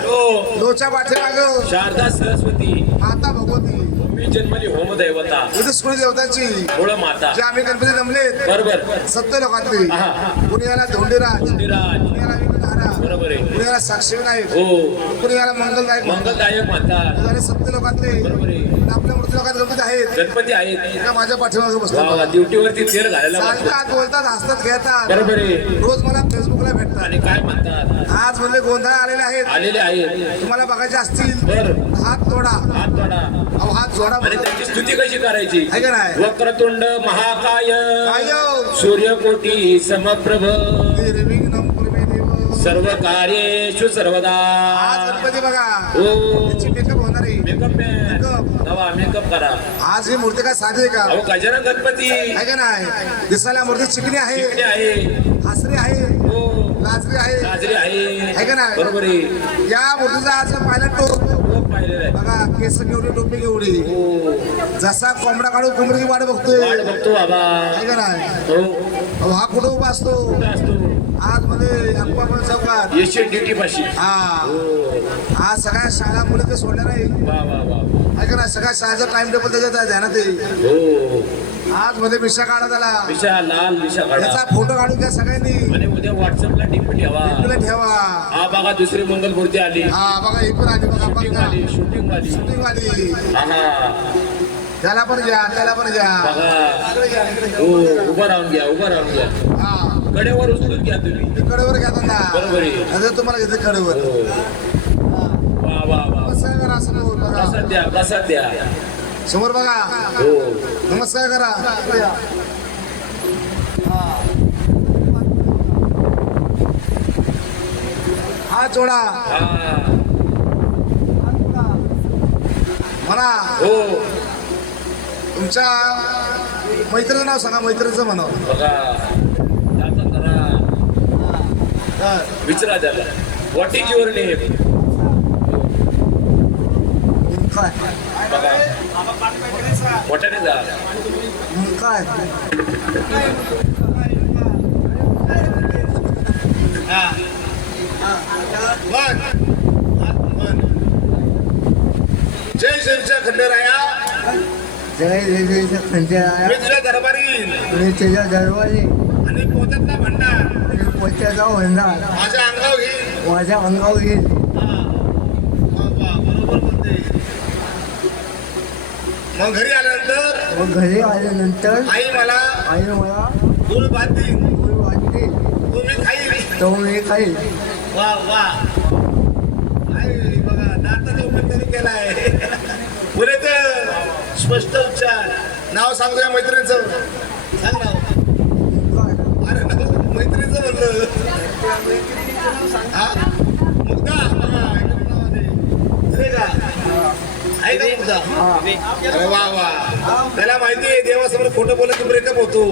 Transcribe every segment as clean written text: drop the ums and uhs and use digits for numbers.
हो. लोच्या पाठीमाग शारदा सरस्वती माता भगवती मी जन्मली होम दैवता विदुष्कुळ देवताची मूळ माता जे आम्ही गणपती जमलेत बरोबर सत्य लोकातली हा, हा. पुण्याला धोंडीराज धोंडीराज पुण्याला विघ्नहारा बरोबर आहे पुण्याला साक्षी विनायक हो पुण्याला मंगलदायक मंगलदायक माता झाले सत्य लोकातले बरोबर आहे आपल्या मूर्ती लोकात गणपती आहेत गणपती आहेत त्या माझ्या पाठीमागे वा बसतात वा ड्युटीवरती तेल घालायला बसले. सांगतात बोलतात हसतात घेतात बरोबर आहे रोज मला फेसबुकला भेटतात आणि काय म्हणतात आज म्हणले गोंधळ आलेले आहेत आलेले आहेत तुम्हाला बघायचे असतील बर हात तोडा हात तोडा अहो हात जोडा आणि बघा. त्याची स्तुती कशी करायची आहे का नाही वक्रतुंड महाकाय आयो सूर्यकोटी समप्रभ निर्विघ्नं कुर्मे देव सर्व कार्येषु सर्वदा आज गणपती बघा हो त्याची मेकअप होणार आहे मेकअप मॅन नवा मेकअप करा आज ही मूर्ती काय साधी आहे का अहो गजानन गणपती आहे का नाही दिसायला मूर्ती चिकणी आहे चिकणी आहे हासरी आहे हो लाजरी आहे गाजरी आहे आहे का नाही बरोबर आहे या मूर्तीचा आज पाहिला टोक हो पाहिलेलं आहे बघा केस केवढी टोपी केवढी हो जसा कोंबडा काढून कोंबडीची वाट बघतोय वाट बघतो बाबा आहे का नाही हो अहो, हा कुठं उभा असतो कुठं असतो आज मध्ये अप्पा पण चौकात एशियन ड्युटी पाशी हा हो आज सगळ्या शाळा मुली ते सोडल्या नाही वा वा वा आहे का नाही सगळ्या शाळेचा टाइम टेबल त्याच्यात ध्यानात येईल हो आज मध्ये मिशा काढा त्याला विषा लाल विषा काढा याचा फोटो काढून घ्या सगळ्यांनी आणि उद्या व्हॉट्सअपला टिप ठेवा इकडे ठेवा हा बघा दुसरी मंगल मूर्ती आली हा बघा ही पण आली बघा शूटिंग बघा वाली शूटिंग वाली शूटिंग वाली हा त्याला पण घ्या त्याला पण घ्या बघा इकडे घ्या, इकडे घ्या. हो उभं राहून घ्या उभं राहून घ्या हा कडेवर उचलून घ्या तुम्ही कडेवर घ्या त्यांना बरोबर आहे. आता तुम्हाला घेते कडेवर हो वा वा वा नमस्कार करा समोर बघा प्रसाद द्या प्रसाद द्या समोर बघा हो नमस्कार करा इकडे या. हात जोडा हा म्हणा हो तुमच्या मैत्रीचं नाव सांगा मैत्रीचं म्हणा बघा आता जरा विचारा त्याला व्हॉट इज युअर नेम काय बघा मोठ्याने जा काय जय श्रीच्या खंडेराया जय देवीचा खंडेराया मी तुझ्या दरबारी मी तुझ्या दरबारी आणि पोत्यातला भंडार आणि पोत्याचा म्हणणार माझ्या अंगावर घेईल माझ्या अंगावर येईल बरोबर म्हणते मग घरी आल्यानंतर मग घरी आल्यानंतर आई मला आई मला गुळ भात देईन गोड वाटते तो मी खाईल तो मी खाईल वा वा आई बघा नाताचा उपयोग त्यांनी केलाय पुरेच स्पष्ट उच्चार नाव सांगतो या मैत्रिणीचं सांग नाव काय अरे मैत्रिणीचं म्हणलं हा मुग्धा बघा ऐकत नावाने अरे का आहे का मुग्धा अरे वा वा त्याला माहिती आहे देवासमोर खोटं बोललं की ब्रेकअप होतो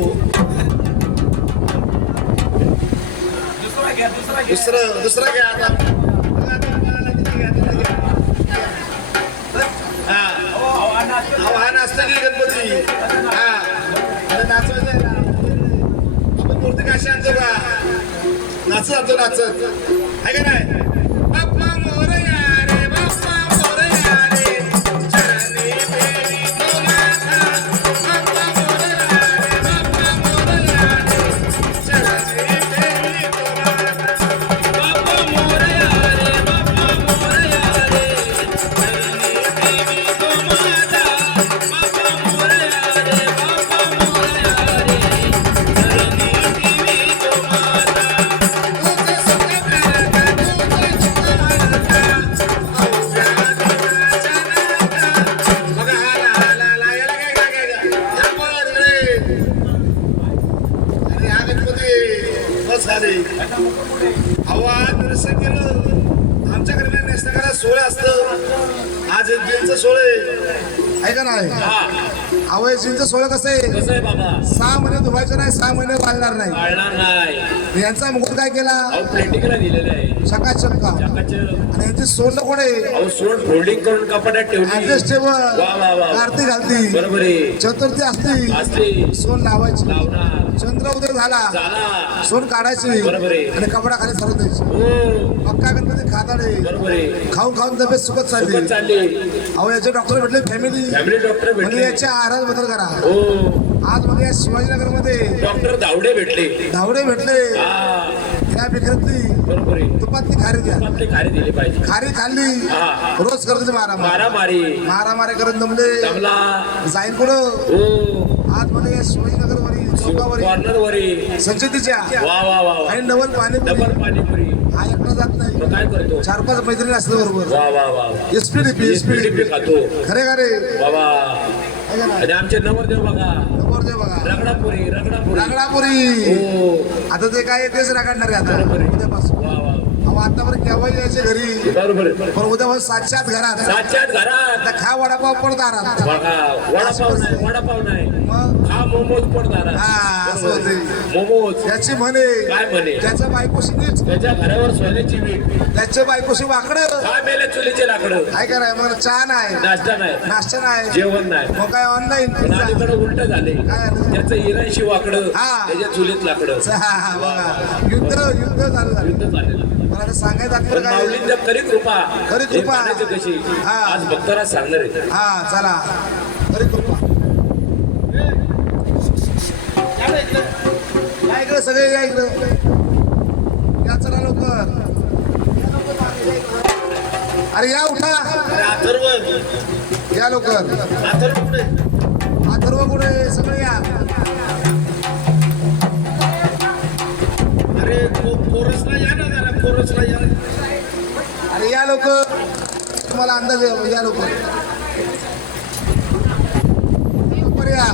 दुसरं घ्या आता हा आव्हान असतं की गणपती हा अरे नाचवायचं आहे ना आपण मूर्ती काशी आणतो का नाचत आणतो नाचत आहे का नाही बाप्पा मोरया रे बाप्पा मोरया रे चरणी देवी तो माता बाप्पा मोरया रे बाप्पा मोरया रे चरणी देवी तो माता बाप्पा मोरया रे बाप्पा मोरया रे चरणी देवी तो माता बाप्पा मोरया रे बाप्पा मोरया रे चरणी देवी तो माता तुझे सुख करता तुझे सुख करता अवघ्या दिवसाच्या नाता बघा ला याला काय या पण रे अरे हा गणपती बस झाले आवाज दर्शन केलं आमच्याकडे नाही नेसणारा सोहळा असतं आज जिंचं सोहळे आहे का नाही हा अवय जिंचं सोहळं कसं आहे कसं आहे बाबा 6 महिने धुवायचं नाही 6 महिने वाळणार नाही पाळणार नाही यांचा मुकुट काय केला अहो प्लेटिंगला दिलेलं आहे सकाळच्या का चाकाचं आणि यांची सोंड कोण आहे अहो सोड फोल्डिंग करून कपाटात ठेवली ऍडजस्टेबल वा वा वा आरती घालती बरोबर आहे चतुर्थी असती असते सोन लावायची लावणार चंद्र उदय झाला झाला सोन काढायची बरोबर आहे. आणि कपडा खाली सरत द्यायची हो पक्का गणपती खाताडे बरोबर आहे खाऊन खाऊन तब्येत सुखत सुखद चालली चालली अहो याचे डॉक्टर भेटले फॅमिली फॅमिली डॉक्टर म्हणजे भेटले याच्या आहारात बदल करा हो आज म्हणजे या शिवाजीनगर मध्ये डॉक्टर धावडे भेटले धावडे भेटले हा त्या बिकरतली बरोबर आहे तुपातली खारी द्या आपले खारी दिली पाहिजे खारी खाल्ली हा. रोज करते मारामारी मारामारी मारामारी करत दमले जमला जाईन कुठं हो आज मध्ये या शिवाजीनगर वरील चौकावरील कॉर्नर वरी संचितीच्या वा वा वा वा आणि डबल पाणी डबल पाणीपुरी हा एकटा जात नाही मग काय करतो 4-5 मैत्रिणी असलं बरोबर वा वा वा वा एसपीडीपी एसपीडीपी खातो खरे खरे बाबा आणि आमचे नवरदेव बघा बघा रगडापुरी रगडापुरी रागडापुरी हो आता ते काय तेच रागडणार आहे आता बरोबर आहे. उद्यापासून वा वा अहो आतापर्यंत केव्हा यायचे घरी बरोबर आहे. पण उद्यापासून 7-8 घरात सातच्यात घरात आता खा वडापाव पडत आरात बघा वडापाव नाही मग हा मोमोज पडणार हा, असं होते. मोमोज त्याची म्हणे काय म्हणे? त्याच्या बायकोशी नीट त्याच्या घरावर सोन्याची वीट त्याच्या बायकोशी वाकडं काय मेल्या चुलीचे लाकडं काय कराय मग चहा नाही नाश्ता नाही नाश्ता नाही जेवण नाही मग काय ऑनलाईन पण अलीकडे उलट झाले काय झालं? त्याचं इराणशी वाकडं हा. त्याच्या चुलीत लाकडं बघा युद्ध झालं झालं युद्ध झालेलं मला आता सांगायचं पण तात्पर्य काय माऊलींच्या खरी कृपा खरी हे कृपा. मानायचं कशी हा. आज भक्तांना सांगणार आहे हा चला खरी कृपा या इकडे सगळे या इकडे या चला लवकर अरे या उठा या लवकर अथर्व कुठे सगळे या अरे कोरसला या ना जरा कोरसला या अरे या लवकर तुम्हाला अंदाज आहे, या लवकर लवकर या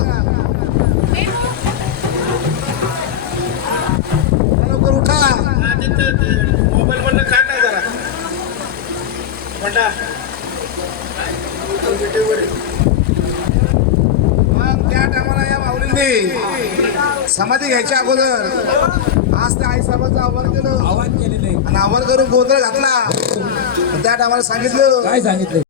लवकर उठा मोबाईल मधलं काढ ना जरा म्हणता मग त्या टायमाला या माऊलींनी समाधी घ्यायच्या अगोदर आज त्या आई साहेबांचं आव्हान केलं आवाहन केलेलं आहे आणि आव्हान करून गोंधळ घातला त्या टायमाला सांगितलं काय सांगितलं